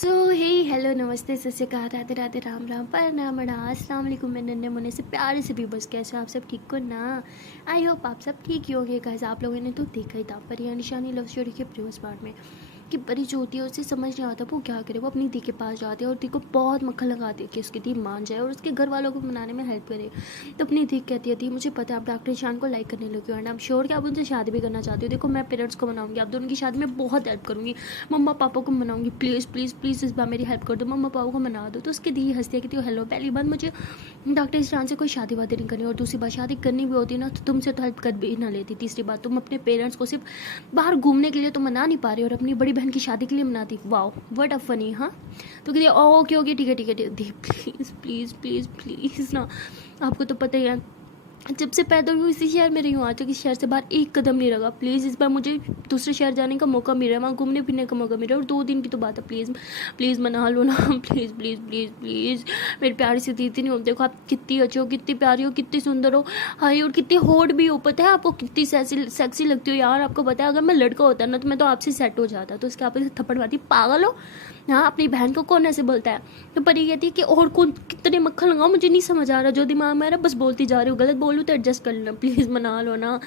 सो हे hello नमस्ते सत श्री अकाल राधे राधे राम राम प्रणाम अस्सलाम वालेकुम। मैं नन्हे मुन्ने से प्यारे से भी बस कैसे आप सब ठीक हो ना। आई होप आप सब ठीक ही होंगे। गाइस आप लोगों ने तो देखा ही था परिया निशानी लव स्टोरी के प्रीवियस पार्ट में कि परी जो होती है उसे समझ नहीं आता वो क्या करे। वो अपनी दी के पास जाती है और दी को बहुत मक्खन लगाती है कि उसकी दी मान जाए और उसके घर वालों को मनाने में हेल्प करे। तो अपनी दी कहती है दी मुझे पता है आप डॉक्टर ईशान को लाइक करने लगे हो एंड आई एम श्योर कि आप उनसे शादी भी करना चाहते हो। देखो मैं पेरेंट्स को मनाऊंगी, आप दोनों की शादी में बहुत हेल्प करूंगी, मम्मा पापा को मनाऊंगी, प्लीज़ प्लीज़ प्लीज़ इस बार मेरी हेल्प कर दो, मम्मा पापा को मना दो। तो उसकी दी हंसती है कि हेलो पहली बात मुझे डॉक्टर ईशान से कोई शादी वादी नहीं करनी और दूसरी बात शादी करनी भी होती ना तो तुमसे तो हेल्प कर भी ना लेती। तीसरी बात तुम अपने पेरेंट्स को सिर्फ बाहर घूमने के लिए तो मना नहीं पा रही और अपनी बड़ी बहन की शादी के लिए मनाती। Wow what a funny. हाँ तो कहती ओके ओके ठीक है ठीक है दी प्लीज़ प्लीज़ प्लीज़ प्लीज़ ना। आपको तो पता ही है जब से पैदा हुई इसी शहर में रही हूँ, आज तक इस शहर से बाहर एक कदम नहीं लगा। प्लीज़ इस बार मुझे दूसरे शहर जाने का मौका मिल रहा है, वहाँ घूमने फिरने का मौका मिल रहा है और 2 दिन की तो बात है। प्लीज़ प्लीज़ मना लो ना प्लीज़ प्लीज़ प्लीज़ प्लीज़। मेरी प्यारी सी दीदी नहीं हो, देखो आप कितनी अच्छी हो, कितनी प्यारी हो, कितनी सुंदर हो, हाई और कितनी होट भी हो। पता है आपको कितनी सेक्सी लगती हो यार। आपको पता है अगर मैं लड़का होता ना तो मैं तो आपसे सेट हो जाता। तो उसके आप थप्पड़ मारती पागल हो। हाँ अपनी बहन को कौन ऐसे बोलता है। तो परी कहती है कि और कौन कितने मक्खन लगाओ, मुझे नहीं समझ आ रहा, जो दिमाग में आ रहा बस बोलती जा रही हूँ, गलत बोलूँ तो एडजस्ट कर लेना, प्लीज़ मना लो ना।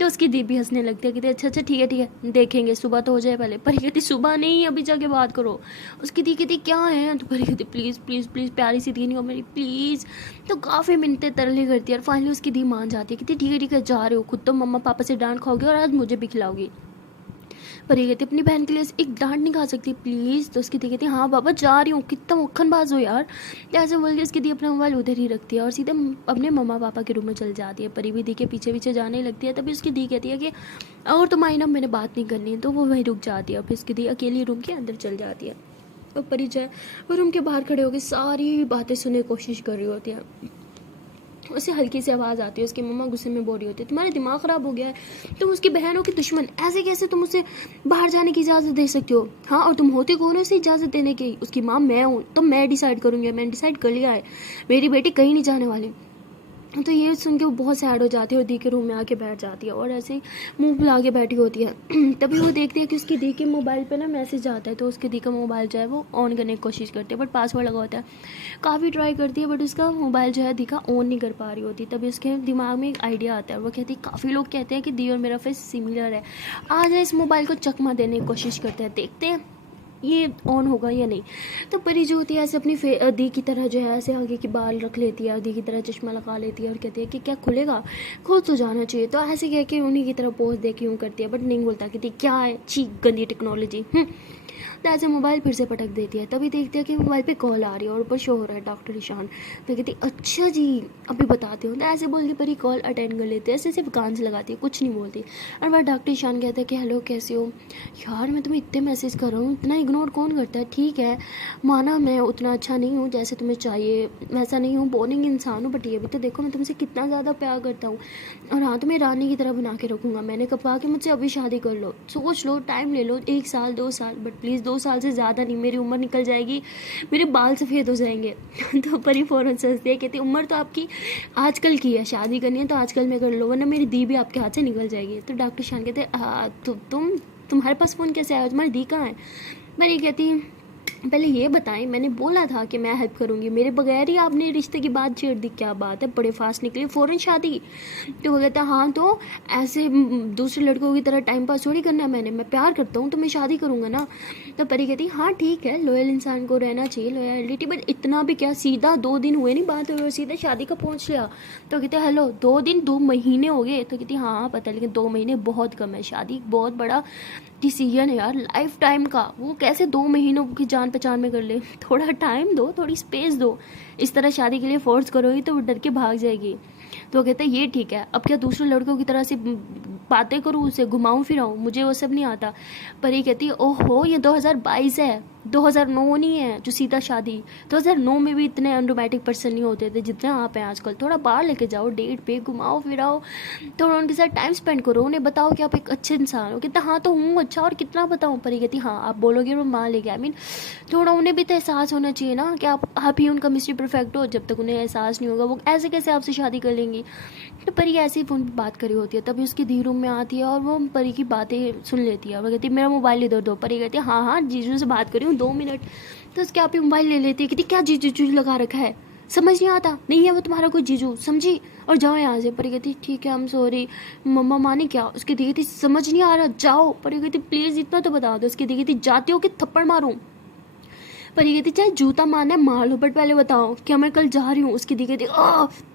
तो उसकी दी भी हंसने लगती है, कहती अच्छा अच्छा ठीक है देखेंगे, सुबह तो हो जाए पहले। परी कहती सुबह नहीं अभी जाके बात करो। उसकी दी कहती क्या है। तो परी कहती प्लीज़ प्लीज़ प्लीज़ प्यारी सी दी नहीं हो मेरी प्लीज़। तो काफ़ी मिनटें तरली करती है और फाइनली उसकी दी मान जाती है, कहती ठीक है जा रहे हो, खुद तो मम्मा पापा से डांट खाओगे और आज मुझे भी खिलाओगी। परी कहती अपनी बहन के लिए एक डांट नहीं खा सकती प्लीज़। तो उसकी दी कहती हाँ बाबा जा रही हूँ, कितना मक्खनबाज हो यार। तो ऐसे बोल के उसकी दी अपना मोबाइल उधर ही रखती है और सीधे अपने मम्मा पापा के रूम में चल जाती है। परी भी दी के पीछे पीछे जाने लगती है। तभी उसकी दी कहती है कि और तो माई ना मैंने बात नहीं करनी है। तो वो वहीं रुक जाती है और फिर उसकी दी अकेली रूम के अंदर चल जाती है। और परी जो है वो रूम के बाहर खड़े होकर सारी बातें सुनने की कोशिश कर रही होती है। उसे हल्की सी आवाज़ आती है, उसकी मम्मा गुस्से में बोल रही होती है तुम्हारा दिमाग ख़राब हो गया है, तुम उसकी बहनों की दुश्मन, ऐसे कैसे तुम उसे बाहर जाने की इजाज़त दे सकते हो। हाँ और तुम होते कौन हो उसे इजाज़त देने की। उसकी माँ मैं हूँ तो मैं डिसाइड करूँगी, मैंने डिसाइड कर लिया है, मेरी बेटी कहीं नहीं जाने वाली। तो ये सुन के वो बहुत सैड हो जाती है और दी के रूम में आके बैठ जाती है और ऐसे ही मुंह फुला के बैठी होती है। तभी वो देखती है कि उसकी दी के मोबाइल पे ना मैसेज आता है। तो उसकी दी का मोबाइल जो है वो ऑन करने की कोशिश करती है बट पासवर्ड लगा होता है। काफ़ी ट्राई करती है बट उसका मोबाइल जो है दी का ऑन नहीं कर पा रही होती। तभी उसके दिमाग में एक आइडिया आता है। वो कहती है काफ़ी लोग कहते हैं कि दी और मेरा फेस सिमिलर है, आज इस मोबाइल को चकमा देने की कोशिश करते हैं, देखते हैं ये ऑन होगा या नहीं। तो परी जो होती है ऐसे अपनी दी की तरह जो है ऐसे आगे की बाल रख लेती है, दी की तरह चश्मा लगा लेती है और कहती है कि क्या खुलेगा, खुद तो जाना चाहिए। तो ऐसे कह के उन्हीं की तरह पोज दे के यूँ करती है बट नहीं बोलता, कहती क्या है छी गंदी टेक्नोलॉजी। तो ऐसे मोबाइल फिर से पटक देती है। तभी देखती है कि मोबाइल पे कॉल आ रही है और ऊपर शो हो रहा है डॉक्टर ईशान। तो कहती अच्छा जी अभी बताती हूँ। तो ऐसे बोल के परी कॉल अटेंड कर लेती है, ऐसे सिर्फ कान से लगाती है, कुछ नहीं बोलती। और वह डॉक्टर ईशान कहता है कि हेलो कैसे हो यार, मैं तुम्हें इतने मैसेज कर रहा हूँ, इतना इग्नोर कौन करता है। ठीक है माना मैं उतना अच्छा नहीं हूँ जैसे तुम्हें चाहिए, वैसा नहीं हूँ, बोरिंग इंसान हूँ, बट ये भी तो देखो मैं तुमसे कितना ज़्यादा प्यार करता हूँ और हाँ तुम्हें रानी की तरह बना के रखूँगा। मैंने कहा कि मुझसे अभी शादी कर लो, सोच लो, टाइम ले लो, 1 साल 2 साल, बट प्लीज़ 2 साल से ज़्यादा नहीं, मेरी उम्र निकल जाएगी, मेरे बाल सफ़ेद हो जाएंगे। तो परी फ़ौरन सोचती है, कहती उम्र तो आपकी आजकल की है, शादी करनी है तो आजकल में कर लो वरना मेरी दी भी आपके हाथ से निकल जाएगी। तो डॉक्टर शान कहते तुम्हारे पास फ़ोन कैसे आया, तुम्हारी दी कहाँ है। परी कहती पहले ये बताएं, मैंने बोला था कि मैं हेल्प करूंगी, मेरे बगैर ही आपने रिश्ते की बात छेड़ दी, क्या बात है, बड़े फास्ट निकली फ़ौरन शादी। तो वो कहता हाँ तो ऐसे दूसरे लड़कों की तरह टाइम पास थोड़ी करना है, मैं प्यार करता हूँ तो मैं शादी करूँगा ना। तो परी कहती हाँ ठीक है, लॉयल इंसान को रहना चाहिए लॉयलिटी, बट इतना भी क्या, सीधा 2 दिन हुए नहीं बात हुई और सीधा शादी का पहुँच लिया। तो कहते हेलो 2 दिन 2 महीने हो गए। तो कहती हाँ पता है लेकिन 2 महीने बहुत कम है, शादी बहुत बड़ा डिसीजन है यार लाइफ टाइम का, वो कैसे 2 महीनों की जान पहचान में कर ले, थोड़ा टाइम दो, थोड़ी स्पेस दो, इस तरह शादी के लिए फोर्स करोगी तो वो डर के भाग जाएगी। तो कहते हैं ये ठीक है, अब क्या दूसरे लड़कों की तरह से बातें करूँ, उसे घुमाऊँ फिराऊँ, मुझे वो सब नहीं आता। पर ये कहती है ओहो ये 2022 है, 2009 नहीं है जो सीधा शादी। 2009 में भी इतने अनरोमैटिक पर्सन नहीं होते थे जितने आप हैं आजकल। थोड़ा बाहर लेके जाओ, डेट पे घुमाओ फिराओ, थोड़ा उनके साथ टाइम स्पेंड करो, उन्हें बताओ कि आप एक अच्छे इंसान हो। कहते हाँ तो हूँ अच्छा, और कितना बताऊँ। पर ये कहती हाँ आप बोलोगे वो मान लेगी। आई मीन थोड़ा उन्हें भी तो एहसास होना चाहिए ना कि आप ही उनका मिस्टर परफेक्ट हो। जब तक उन्हें एहसास नहीं होगा वो ऐसे कैसे आपसे शादी कर लेंगी। तो परी ऐसे ही फ़ोन पर बात करी होती है। तभी उसकी धी रूम में आती है और वो परी की बातें सुन लेती है। वो कहती है मेरा मोबाइल इधर दो। परी कहती है हाँ हाँ जीजू से बात करी, हूँ 2 मिनट। तो उसके आप ही मोबाइल ले लेती है, कहती क्या जीजू जीजू लगा रखा है, समझ नहीं आता, नहीं है वो तुम्हारा कोई जीजू, समझी, और जाओ यहाँ से। परी कहती ठीक है, आई एम सॉरी। मम्मा माने क्या? उसकी दी कहती समझ नहीं आ रहा, जाओ। परी कहती प्लीज़ इतना तो बता दो। उसकी दी कहती जाती हो कि थप्पड़ मारूं? परी कहती चाहे जूता मारना है मार लो, बट पहले बताओ क्या मैं कल जा रही हूँ। उसकी दी कहती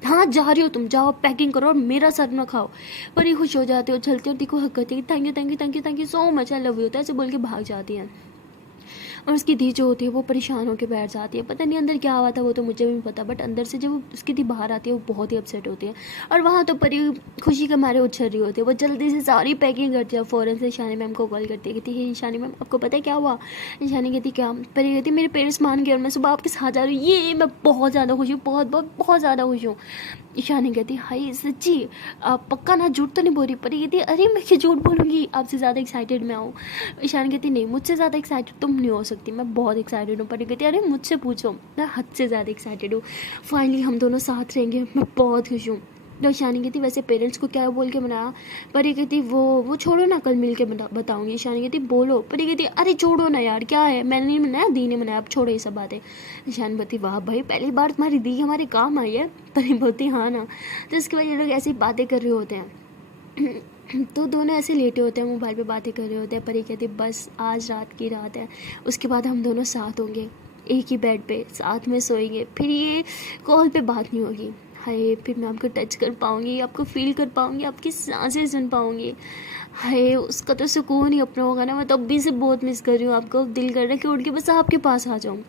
हाँ जा रही हो तुम, जाओ पैकिंग करो और मेरा सर ना खाओ। परी खुश हो जाती हो, चलती हो, देखो हक करती है, thank you thank you thank you thank you so much, I love you, तो ऐसे बोल के भाग जाती है। और उसकी दी जो होती है वो परेशान होकर बैठ जाती है। पता नहीं अंदर क्या हुआ था, वो तो मुझे भी नहीं पता, बट अंदर से जब उसकी दी बाहर आती है वो बहुत ही अपसेट होती है। और वहाँ तो परी खुशी के मारे उछल रही होती है। वो जल्दी से सारी पैकिंग करती है, फ़ौरन से ईशानी मैम को कॉल करती है, कहती है ईशानी मैम आपको पता है क्या हुआ? ईशानी कहती क्या? परी कहती मेरे पेरेंट्स मान गए और मैं सुबह आपके साथ जा रही हूँ, ये मैं बहुत ज़्यादा खुश हूँ, बहुत बहुत बहुत ज़्यादा खुश हूँ। ईशानी कहती हाय सच्ची? आप पक्का ना, झूठ तो नहीं बोल रही? परी कहती अरे मैं क्या झूठ बोलूँगी, आपसे ज़्यादा एक्साइटेड मैं हूँ। ईशानी कहती नहीं, मुझसे ज़्यादा एक्साइटेड तुम नहीं हो सकती, मैं बहुत एक्साइटेड हूँ। परी कहती अरे मुझसे पूछो, मैं हद से ज़्यादा एक्साइटेड हूँ, फाइनली हम दोनों साथ रहेंगे, मैं बहुत खुश हूँ। तो ईशानी कहती वैसे पेरेंट्स को क्या बोल के मनाया? परी कहती वो छोड़ो ना, कल मिल के बताऊँगी। ईशानी कहती बोलो। परी कहती अरे छोड़ो ना यार, क्या है, मैंने नहीं मनाया, दी ने मनाया, अब छोड़ो ये सब बातें। ईशानी बोलती वाह भाई पहली बार तुम्हारी दी हमारे काम आई है। परी बोलती हाँ ना। तो इसके बाद ये लोग ऐसी बातें कर रहे होते हैं। तो दोनों ऐसे लेटे होते हैं, मोबाइल पे बातें कर रहे होते हैं। परी कहती बस आज रात की रात है, उसके बाद हम दोनों साथ होंगे, एक ही बेड पे साथ में सोएंगे, फिर ये कॉल पे बात नहीं होगी। हाय फिर मैं आपको टच कर पाऊँगी, आपको फील कर पाऊँगी, आपकी सांसें सुन पाऊँगी। हाय उसका तो सुकून ही अपना होगा ना। मैं तो अभी से बहुत मिस कर रही हूँ आपको, दिल कर रहा है कि उड़ के बस आपके पास आ जाऊँ।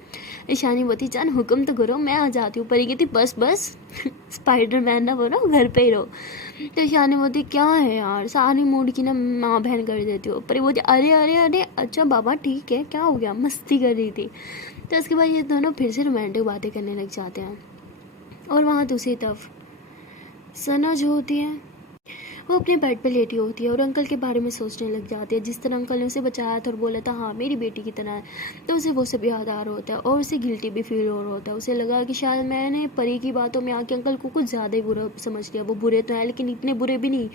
ईशानी बोती जान हुक्म तो करो, मैं आ जाती हूँ। परी कहती बस बस स्पाइडरमैन ना बनो, घर पे ही रहो। तो ईशानी बोती क्या है यार, सारी मूड की ना माँ बहन कर देती हो। परी बोती अरे अरे अरे अच्छा बाबा ठीक है, क्या हो गया, मस्ती कर रही थी। तो उसके बाद ये दोनों फिर से रोमांटिक बातें करने लग जाते हैं। और वहाँ दूसरी तरफ सना जो होती है वो अपने बेड पे लेटी होती है और अंकल के बारे में सोचने लग जाती है। जिस तरह अंकल ने उसे बचाया था और बोला था हाँ मेरी बेटी की तरह है, तो उसे वो सब याद आ रहा होता है और उसे गिल्टी भी फील हो रहा होता है। उसे लगा कि शायद मैंने परी की बातों में आके अंकल को कुछ ज़्यादा ही बुरा समझ लिया। वो बुरे तो हैं लेकिन इतने बुरे भी नहीं,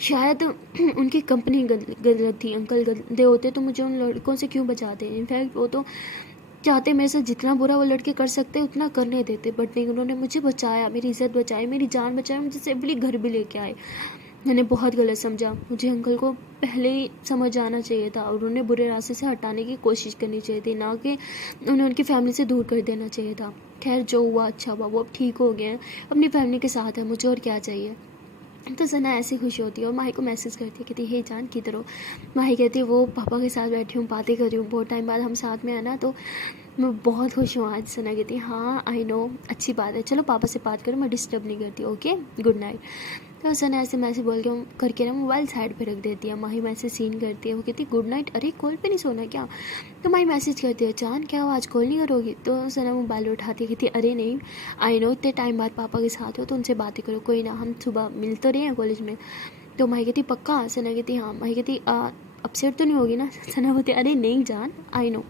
शायद उनकी कंपनी गलत थी। अंकल गंदे होते तो मुझे उन लड़कों से क्यों बचाते। इनफैक्ट वो तो चाहते मेरे से जितना बुरा वो लड़के कर सकते उतना करने देते, बट नहीं, उन्होंने मुझे बचाया, मेरी इज्जत बचाई, मेरी जान बचाई, मुझे सेफली घर भी लेके आए। मैंने बहुत गलत समझा, मुझे अंकल को पहले ही समझ आना चाहिए था और उन्हें बुरे रास्ते से हटाने की कोशिश करनी चाहिए थी, ना कि उन्हें उनकी फैमिली से दूर कर देना चाहिए था। खैर जो हुआ अच्छा हुआ, वो अब ठीक हो गए हैं, अपनी फैमिली के साथ है, मुझे और क्या चाहिए। तो सना ऐसी खुशी होती है और माही को मैसेज करती है, कहती हे जान किधर हो। माही कहती है वो पापा के साथ बैठी हूँ, बातें कर रही हूँ, बहुत टाइम बाद हम साथ में है ना, तो मैं बहुत खुश हूँ आज। सना कहती हाँ आई नो, अच्छी बात है, चलो पापा से बात करो, मैं डिस्टर्ब नहीं करती, ओके गुड नाइट। तो सना ऐसे मैसेज बोल के करके ना मोबाइल साइड पे रख देती है। माही मैसेज सीन करती है, वो कहती गुड नाइट, अरे कॉल पे नहीं सोना क्या? तो माही मैसेज करती है चांद क्या हुआ आज कॉल नहीं करोगी? तो सना मोबाइल उठाती है, कहती अरे नहीं, आई नो इतने टाइम बाद पापा के साथ हो तो उनसे बातें करो, कोई ना हम सुबह मिल तो रहे हैं कॉलेज में। तो माही कहती पक्का? सना कहती हाँ। माही कहती अपसेट तो नहीं होगी ना? सना बोलती अरे नहीं जान आई नो,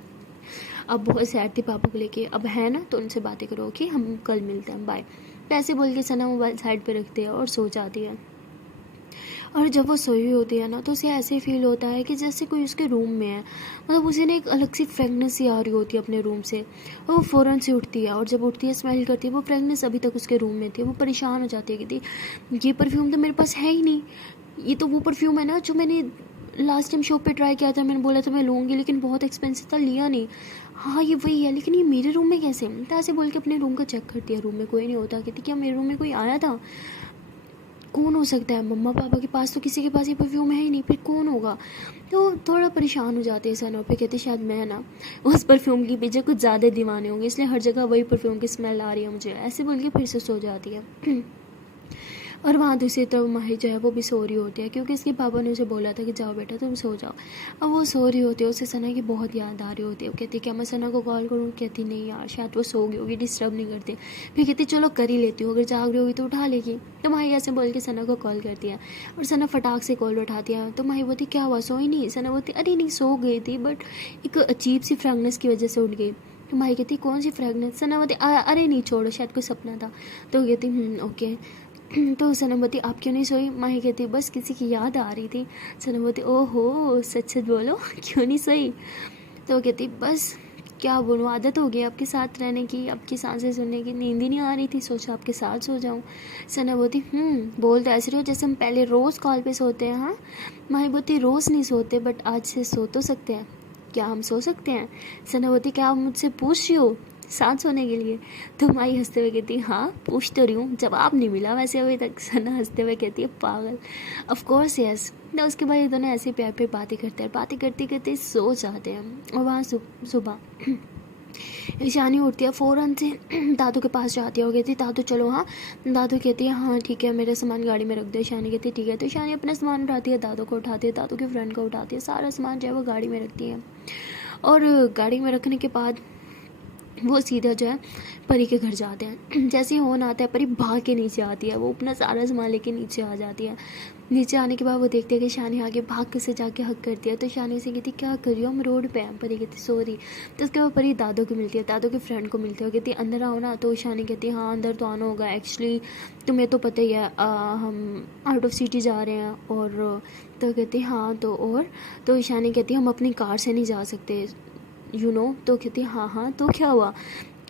अब बहुत सैड थी पापा को लेके, अब है ना तो उनसे बातें करो, ओके हम कल मिलते हैं, बाय। पैसे बोल के सना मोबाइल साइड पे रखती है और सो जाती है। और जब वो सोई हुई होती है ना तो उसे ऐसे फील होता है कि जैसे कोई उसके रूम में है, मतलब उसे ना एक अलग सी फ्रेगनेंस सी आ रही होती है अपने रूम से। और वो फ़ौरन से उठती है और जब उठती है स्मेल करती है, वो फ्रेगनेंस अभी तक उसके रूम में थी। वो परेशान हो जाती है, कि ये परफ्यूम तो मेरे पास है ही नहीं, ये तो वो परफ्यूम है ना जो मैंने लास्ट टाइम शॉप पे ट्राई किया था, मैंने बोला था मैं लूँगी लेकिन बहुत एक्सपेंसिव था, लिया नहीं। हाँ ये वही है, लेकिन ये मेरे रूम में कैसे? तो ऐसे बोल के अपने रूम का चेक करती है, रूम में कोई नहीं होता। कहती क्या मेरे रूम में कोई आया था? कौन हो सकता है? मम्मा पापा के पास तो किसी के पास ये परफ्यूम है ही नहीं, फिर कौन होगा? तो थोड़ा परेशान हो जाती है सना पे, कहती शायद मैं ना उस परफ्यूम के पीछे कुछ ज़्यादा दीवाने होंगे, इसलिए हर जगह वही परफ्यूम की स्मेल आ रही है मुझे। ऐसे बोल के फिर से सो जाती है। और वहाँ दूसरी तरफ माही जो है वो भी सो रही होती है, क्योंकि इसके पापा ने उसे बोला था कि जाओ बेटा तुम सो जाओ। अब वो सो रही होती है, उसे सना की बहुत याद आ रही होती है। वो कहती क्या मैं सना को कॉल करूँ? कहती नहीं यार शायद वो सो गई होगी, डिस्टर्ब नहीं करती। फिर कहती चलो कर ही लेती हूँ, अगर जाग रही होगी तो उठा लेगी। तो माही ऐसे बोल के सना को कॉल करती है और सना फटाक से कॉल उठाती है। तो माही बोलती क्या हुआ, सोई नहीं? सना बोलती अरे नहीं सो गई थी, बट एक अजीब सी फ्रेगनेंस की वजह से उठ गई। तो माही कहती कौन सी फ्रेगनेंस? सना बोलती अरे नहीं छोड़ो, शायद कोई सपना था। तो कहती ओके। तो सनम बोती आप क्यों नहीं सोई? माही कहती बस किसी की याद आ रही थी। सनम बोती ओहो सच सच बोलो क्यों नहीं सोई? तो वो कहती बस क्या बोलूँ, आदत हो गई आपके साथ रहने की, आपकी सांसें सुनने की, नींद ही नहीं आ रही थी, सोचा आपके साथ सो जाऊँ। सना बोलती बोल तो ऐसे रही हो जैसे हम पहले रोज़ कॉल पे सोते हैं। हाँ माही बोलती रोज़ नहीं सोते बट आज से सो तो सकते हैं, क्या हम सो सकते हैं? सना बोलती क्या आप मुझसे पूछ रही हो साथ सोने के लिए? तो माई हंसते हुए कहती हाँ पूछ तो रही हूँ, जवाब नहीं मिला वैसे अभी तक। सना हंसते हुए कहती है पागल, ऑफ कोर्स यस। तो उसके बाद ये दोनों ऐसे प्यार पे बातें करते हैं, बातें करते करते सो जाते हैं। और वहाँ सुबह ईशानी उठती है फ़ौरन से दादू के पास जाती है और कहती है दादू चलो। हाँ दादू कहती है हाँ ठीक है मेरा सामान गाड़ी में रख दो। ईशानी कहती है ठीक है। तो ईशानी अपना सामान उठाती है, दादू को उठाती है, दादू के फ्रेंड को उठाती है, सारा सामान जो है वो गाड़ी में रखती है। और गाड़ी में रखने के बाद वो सीधा जो है परी के घर जाते हैं। जैसे ही होन आता है परी भाग के नीचे आती है, वो अपना सारा सामान लेके नीचे आ जाती है। नीचे आने के बाद वो देखते हैं कि शानी आगे भाग के से जाके हक करती है। तो शानी से कहती क्या कर रही हो, हम रोड पे हैं। परी कहती सॉरी। तो उसके बाद परी दादू को मिलती है, दादू के फ्रेंड को मिलती है, कहती अंदर आओ ना। तो शानी कहती है हाँ अंदर तो आना होगा, एक्चुअली तुम्हें तो पता ही है हम आउट ऑफ सिटी जा रहे हैं। और तो कहती हाँ तो और तो शानी कहती हम अपनी कार से नहीं जा सकते तो कहती हाँ तो क्या हुआ?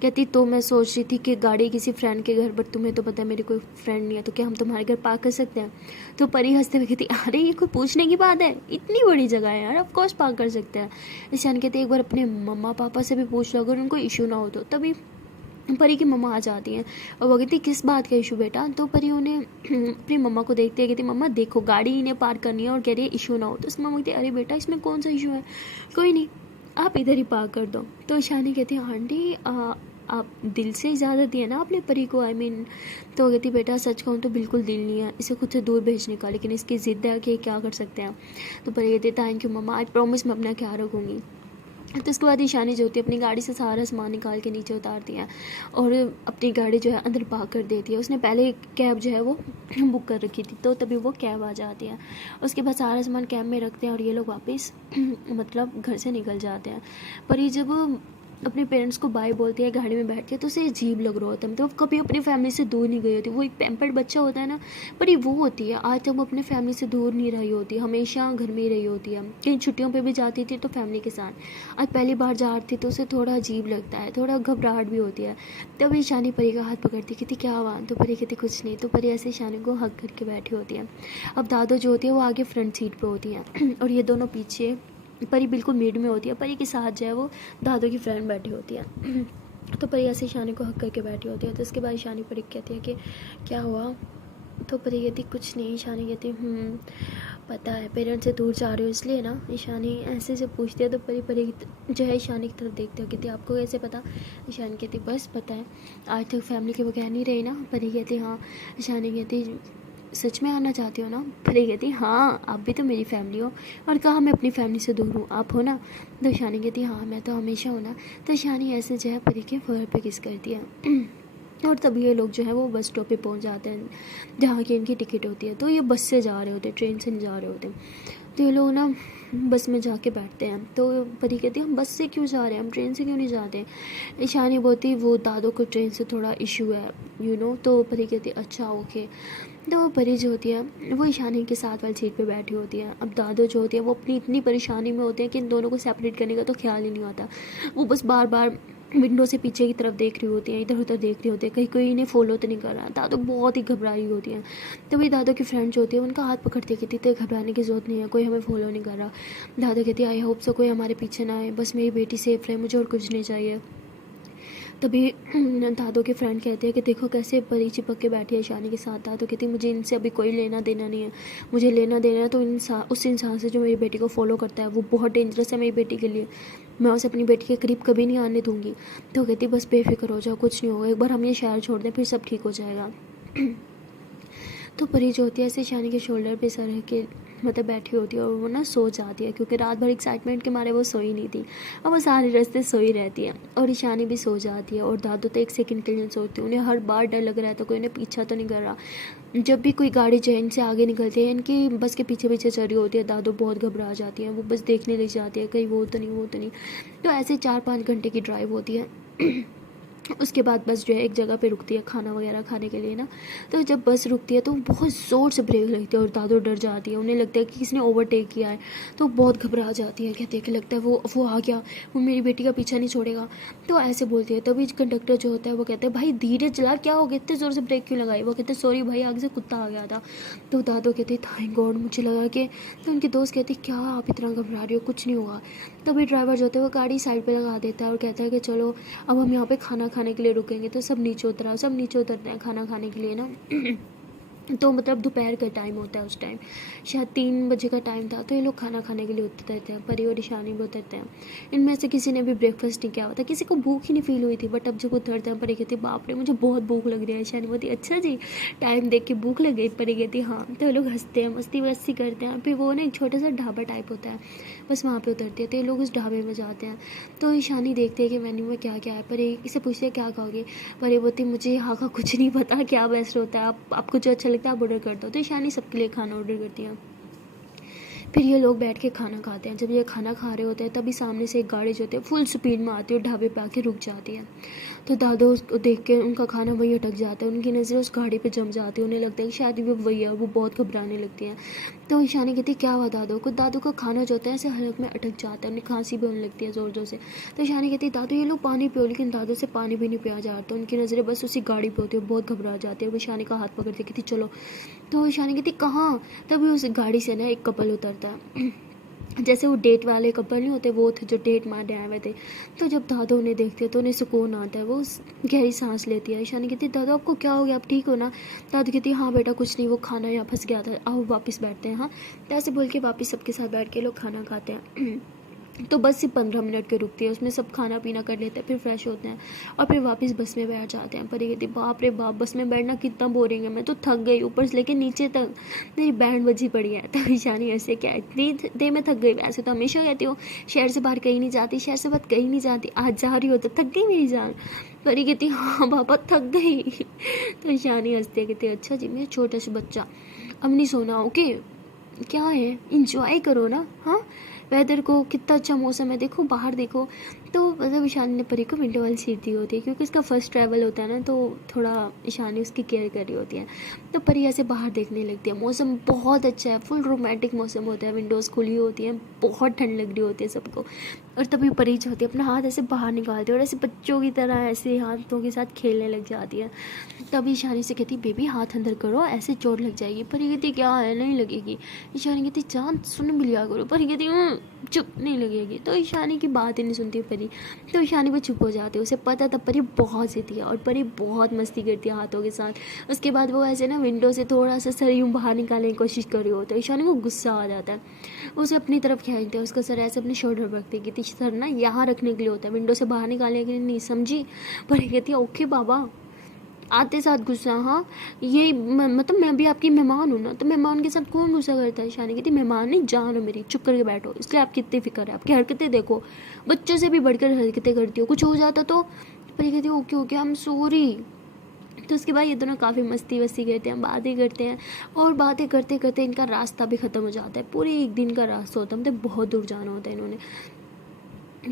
कहती तो मैं सोच रही थी कि गाड़ी किसी फ्रेंड के घर, बट तुम्हें तो पता है मेरी कोई फ्रेंड नहीं है, तो क्या हम तुम्हारे घर पार्क कर सकते हैं? तो परी हंसते हुए कहती अरे ये कोई पूछने की बात है, इतनी बड़ी जगह है यार, ऑफ कोर्स पार्क कर सकते हैं। ईशान कहती एक बार अपने मम्मा पापा से भी पूछ लो, अगर उनको इशू ना हो तो। तभी परी की मम्मा आ जाती हैं और वो कहती किस बात का इशू बेटा? तो परी उन्हें अपनी मम्मा को देखती है, कहती मम्मा देखो गाड़ी इन्हें पार्क करनी है और कह रही है इशू ना हो। तो उसकी मम्मा कहती है अरे बेटा इसमें कौन सा इशू है, कोई नहीं आप इधर ही पार्क कर दो। तो ईशानी कहती है आंटी आप दिल से इजाज़त दिए ना आपने परी को, आई मीन। तो कहती बेटा सच कहूँ तो बिल्कुल दिल नहीं है इसे खुद से दूर भेजने का, लेकिन इसकी ज़िद्द है कि क्या कर सकते हैं। तो परी कहती थैंक यू मम्मा, आई प्रॉमिस मैं अपना ख्याल रखूँगी। तो उसके बाद ईशानी जो होती है अपनी गाड़ी से सारा सामान निकाल के नीचे उतारती है और अपनी गाड़ी जो है अंदर पार्क कर देती है। उसने पहले कैब जो है वो बुक कर रखी थी, तो तभी वो कैब आ जाती है। उसके बाद सारा सामान कैब में रखते हैं और ये लोग वापस मतलब घर से निकल जाते हैं। पर ये जब अपने पेरेंट्स को बाय बोलती है गाड़ी में बैठ के, तो उसे अजीब लग रहा होता है, मतलब कभी अपनी फैमिली से दूर नहीं गई होती। वो एक पैम्पर्ड बच्चा होता है ना, पर ये वो होती है आज तक वो अपने फैमिली से दूर नहीं रही होती, हमेशा घर में ही रही होती है। कहीं छुट्टियों पे भी जाती थी तो फैमिली के साथ, आज पहली बार जा रही थी तो उसे थोड़ा अजीब लगता है, थोड़ा घबराहट भी होती है। तभी ईशानी परी का हाथ पकड़ती, कहती क्या हुआ? तो परी कहती कुछ नहीं। तो परी ऐसे ईशानी को हक करके बैठी होती है। अब दादो जो होती है वो आगे फ्रंट सीट पर होती है और ये दोनों पीछे, परी बिल्कुल मिड में होती है। परी के साथ जो है वो दादू की फ्रेंड बैठी होती है। तो परी ऐसे ईशानी को हक करके बैठी होती है। तो उसके बाद ईशानी परी कहती है कि क्या हुआ? तो परी कहती कुछ नहीं। ईशानी कहती पता है पेरेंट्स से दूर जा रहे हो इसलिए ना। ईशानी ऐसे से पूछती है तो परी जो है ईशानी की तरफ देखते हो, कहती आपको कैसे पता? ईशानी कहती बस पता है, आज तक फैमिली के बगैर नहीं रही ना। परी कहती हाँ। ईशानी कहती सच में आना चाहती हो ना? परी कहती हाँ आप भी तो मेरी फैमिली हो, और कहा मैं अपनी फैमिली से दूर हूँ, आप हो ना? तो ईशानी कहती हाँ मैं तो हमेशा हूँ ना। तो ईशानी ऐसे जो है परी के फर पे किस करती है और तभी ये लोग जो है वो बस स्टॉप पे पहुंच जाते हैं जहाँ की इनकी टिकट होती है। तो ये बस से जा रहे होते, ट्रेन से नहीं जा रहे होते। तो ये लोग ना बस में जाके बैठते हैं। तो परी कहती हम बस से क्यों जा रहे हैं, हम ट्रेन से क्यों नहीं जाते? ईशानी बोलती वो दादू को ट्रेन से थोड़ा इशू है तो परी कहती अच्छा ओके। तो परी जो होती है वो ईशानी के साथ वाली सीट पे बैठी होती है। अब दादू जो होती है वो अपनी इतनी परेशानी में होते हैं कि इन दोनों को सेपरेट करने का तो ख्याल ही नहीं आता। वो बस बार बार विंडो से पीछे की तरफ देख रही होती हैं, इधर उधर देख रही होती है, कहीं कोई इन्हें फॉलो तो नहीं कर रहा। दादू बहुत ही घबराई होती है। तो वही दादू की फ्रेंड जो होती है उनका हाथ पकड़ती कहती तो घबराने की जरूरत नहीं है, कोई हमें फॉलो नहीं कर रहा। दादू कहती आई होप सो कोई हमारे पीछे ना आए, बस मेरी बेटी सेफ रहे, मुझे और कुछ नहीं चाहिए। तभी दादू के फ्रेंड कहते हैं कि देखो कैसे परी चिपक के बैठी है ईशानी के साथ। दादू कहती मुझे इनसे अभी कोई लेना देना नहीं है, मुझे लेना देना है तो उस इंसान से जो मेरी बेटी को फॉलो करता है, वो बहुत डेंजरस है मेरी बेटी के लिए, मैं उसे अपनी बेटी के करीब कभी नहीं आने दूंगी। तो कहती बस बेफिक्र हो जाओ, कुछ नहीं होगा, एक बार हम ये शहर छोड़ दें फिर सब ठीक हो जाएगा। तो परी जो होती है ऐसे ईशानी के शोल्डर पे सर के मतलब बैठी होती है और वो ना सो जाती है, क्योंकि रात भर एक्साइटमेंट के मारे वो सोई नहीं थी और वो सारे रास्ते सोई रहती है। और ईशानी भी सो जाती है और दादू तो एक सेकंड के लिए सोती है, उन्हें हर बार डर लग रहा है तो कोई इन्हें पीछा तो नहीं कर रहा। जब भी कोई गाड़ी जो है इनसे आगे निकलती है, इनकी बस के पीछे पीछे चल रही होती है, दादू बहुत घबरा जाती है, वो बस देखने लग जाती है कहीं वो तो नहीं। तो ऐसे 4-5 घंटे की ड्राइव होती है। उसके बाद बस जो है एक जगह पे रुकती है खाना वगैरह खाने के लिए ना। तो जब बस रुकती है तो बहुत ज़ोर से ब्रेक लगती है और दादो डर जाती है, उन्हें लगता है कि किसी ने ओवरटेक किया है, तो बहुत घबरा जाती है, कहती है कि लगता है वो आ गया, वो मेरी बेटी का पीछा नहीं छोड़ेगा। तो ऐसे बोलती है। तभी कंडक्टर जो होता है वो कहते हैं भाई धीरे चला, क्या हो गया, इतने ज़ोर से ब्रेक क्यों लगाई। वो कहते हैं सॉरी भाई, आगे से कुत्ता आ गया था। तो दादो कहते थैंक गॉड, मुझे लगा कि। तो उनके दोस्त कहते क्या आप इतना घबरा रही हो, कुछ नहीं हुआ। तभी ड्राइवर जो होता है वो गाड़ी साइड पे लगा देता है और कहता है कि चलो अब हम यहाँ पे खाना खाने के लिए रुकेंगे। तो सब नीचे उतरते हैं खाना खाने के लिए ना। तो मतलब दोपहर का टाइम होता है, उस टाइम शायद 3 बजे का टाइम था। तो ये लोग खाना खाने के लिए उतरते हैं, परी और ईशानी भी उतरते हैं। इनमें से किसी ने भी ब्रेकफास्ट नहीं किया होता, किसी को भूख ही नहीं फील हुई थी। बट अब जब उतरते हैं परी कहती बाप रे मुझे बहुत भूख लग रही है। ईशानी बोलती अच्छा जी, टाइम देख के भूख लग गई। परी कहती हाँ। तो ये लोग हंसते हैं, मस्ती वस्ती करते हैं। फिर वो ना एक छोटा सा ढाबा टाइप होता है, बस वहाँ पे उतरते हैं। तो ये लोग उस ढाबे में जाते हैं। तो ईशानी देखते हैं कि मेन्यू में क्या क्या है। पर इसे पूछते हैं क्या खाओगे। पर ये बोलती मुझे यहाँ का कुछ नहीं पता क्या बेस्ट होता है, आपको जो अच्छा लगता है आप ऑर्डर कर दो। तो ईशानी सबके लिए खाना ऑर्डर करती है। फिर ये लोग बैठ के खाना खाते हैं। जब ये खाना खा रहे होते हैं तभी सामने से एक गाड़ी जो होती है फुल स्पीड में आती है और ढाबे पे आके रुक जाती है। तो दादो उसको देख के उनका खाना वही अटक जाता है, उनकी नज़र उस गाड़ी पे जम जाती है। उन्हें लगता है कि शायद वो वही है, वो बहुत घबराने लगती है। तो ईशानी कहती क्या हुआ दादो को। दादो का खाना जो होता है ऐसे हलक में अटक जाता है, उन्हें खांसी भी होने लगती है ज़ोर ज़ोर से। तो ईशानी कहती दादो ये लोग पानी पियो, लेकिन दादो से पानी भी नहीं पिया जा रहा। तो उनकी नज़रें बस उसी गाड़ी पे होती है, बहुत घबरा जाती है। वो ईशानी का हाथ पकड़ती कहती चलो। तो ईशानी कहती कहाँ। तभी उस गाड़ी से ना एक कपल उतरता है, जैसे वो डेट वाले कपल नहीं होते, वो थे जो डेट मारने आए हुए थे। तो जब दादो उन्हें देखते हैं तो उन्हें सुकून आता है, वो गहरी सांस लेती है। ईशानी कहती दादो आपको क्या हो गया, आप ठीक हो ना। दादू कहती हाँ बेटा कुछ नहीं, वो खाना यहाँ फंस गया था, आओ वापस बैठते हैं। हाँ, तो ऐसे बोल के वापस सबके साथ बैठ के लोग खाना खाते हैं। तो बस सिर्फ 15 मिनट की रुकती है, उसमें सब खाना पीना कर लेते हैं, फिर फ्रेश होते हैं और फिर वापस बस में बैठ जाते हैं। पर ये कहती बाप रे बाप, बस में बैठना कितना बोरिंग है, मैं तो थक गई, ऊपर से लेके नीचे तक मेरी बैंड बजी पड़ी है। तो ईशानी ऐसे क्या इतनी देर में थक गई, वैसे तो हमेशा कहती हो शहर से बाहर कहीं नहीं जाती, शहर से बाहर कहीं नहीं जाती, आज जा रही हो तो थक गई मेरी जान। पर ये कहती हाँ पापा थक गई। तो ईशानी हंसते कहती अच्छा जी मेरा छोटा सा बच्चा, अब नहीं सोना ओके, क्या है इंजॉय करो ना। हाँ, वेदर को, कितना अच्छा मौसम है, देखो बाहर देखो। तो मतलब ईशानी ने परी को विंडो वाली सीट दी होती है, क्योंकि इसका फर्स्ट ट्रैवल होता है ना, तो थोड़ा ईशानी उसकी केयर कर रही होती है। तो परी ऐसे बाहर देखने लगती है, मौसम बहुत अच्छा है, फुल रोमांटिक मौसम होता है, विंडोज़ खुली होती हैं, बहुत ठंड लग रही होती है सबको। और तभी परी जो होती है अपना हाथ ऐसे बाहर निकालती है और ऐसे बच्चों की तरह ऐसे हाथों के साथ खेलने लग जाती है। तभी ईशानी से कहती बेबी हाथ अंदर करो, ऐसे चोट लग जाएगी। परी कहती क्या है नहीं लगेगी। ईशानी कहती जान सुन भी लिया करो। परी कहती चुप नहीं लगेगी। तो ईशानी की बात ही नहीं सुनती परी। तो ईशानी वो चुप हो जाती है, उसे पता था परी बहुत ज़िद्दी है और परी बहुत मस्ती करती है हाथों के साथ। उसके बाद वो ऐसे ना विंडो से थोड़ा सा सर यूँ बाहर निकालने की कोशिश कर रही होती है। ईशानी को गुस्सा आ जाता है, उसे अपनी तरफ खींचते हैं, उसका सर ऐसे अपने शोल्डर पर रखते कि सर ना यहाँ रखने के लिए होता है, विंडो से बाहर निकालने के लिए नहीं, समझी। परी कहती है ओके बाबा, आते साथ गुस्सा। हाँ, ये मतलब मैं भी आपकी मेहमान हूँ ना, तो मेहमान के साथ कौन गुस्सा करता है। ईशानी कहती मेहमान नहीं जान हो मेरी, चुप करके बैठो, इसलिए आप कितनी फिक्र है, आपकी हरकतें देखो, बच्चों से भी बढ़कर हरकतें करती हो, कुछ हो जाता तो। पर ये कहती okay okay I am sorry. तो उसके बाद ये दोनों काफ़ी मस्ती वस्ती करते हैं, बातें करते हैं और बातें करते करते इनका रास्ता भी ख़त्म हो जाता है। पूरे एक दिन का रास्ता होता है, मतलब बहुत दूर जाना होता है इन्होंने।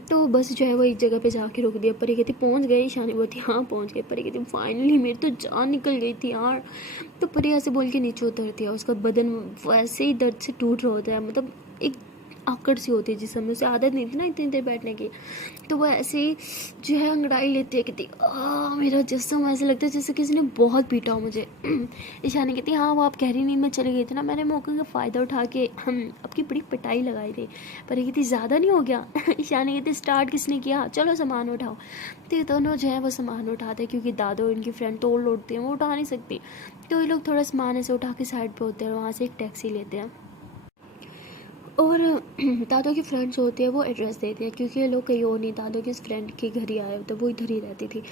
तो बस जो है वो एक जगह पे जाके रोक दिया। परी कहती पहुँच गई। ईशानी बोलती हाँ पहुँच गई। परी कहती फाइनली मेरी तो जान निकल गई थी यार। तो परी ऐसे बोल के नीचे उतरती है, उसका बदन वैसे ही दर्द से टूट रहा होता है, मतलब एक आकड़ सी होती है जिस समय उसे आदत नहीं थी ना इतनी देर बैठने की। तो वो ऐसे ही जो है अंगड़ाई लेती है, कहती मेरा जिस्म ऐसे लगता है जैसे किसी ने बहुत पीटा हो मुझे। ईशानी कहती हाँ वो आप गहरी नींद में चली गई थी ना, मैंने मौके का फ़ायदा उठा के आपकी बड़ी पिटाई लगाई थी। पर ये कहती ज़्यादा नहीं हो गया। ईशानी कहती स्टार्ट किसने किया, चलो सामान उठाओ। तो ये दोनों जो है वो सामान उठाते हैं, क्योंकि दादो इनकी फ्रेंड तोड़ लौटती हैं, वो उठा नहीं सकती। तो ये लोग थोड़ा सामान ऐसे उठा के साइड पर होते हैं और वहाँ से एक टैक्सी लेते हैं। और दादो की फ्रेंड जो होती है वो एड्रेस देती है, क्योंकि ये लोग कहीं और नहीं, दादो की फ्रेंड के घर ही आए होते, वो इधर ही रहती थी।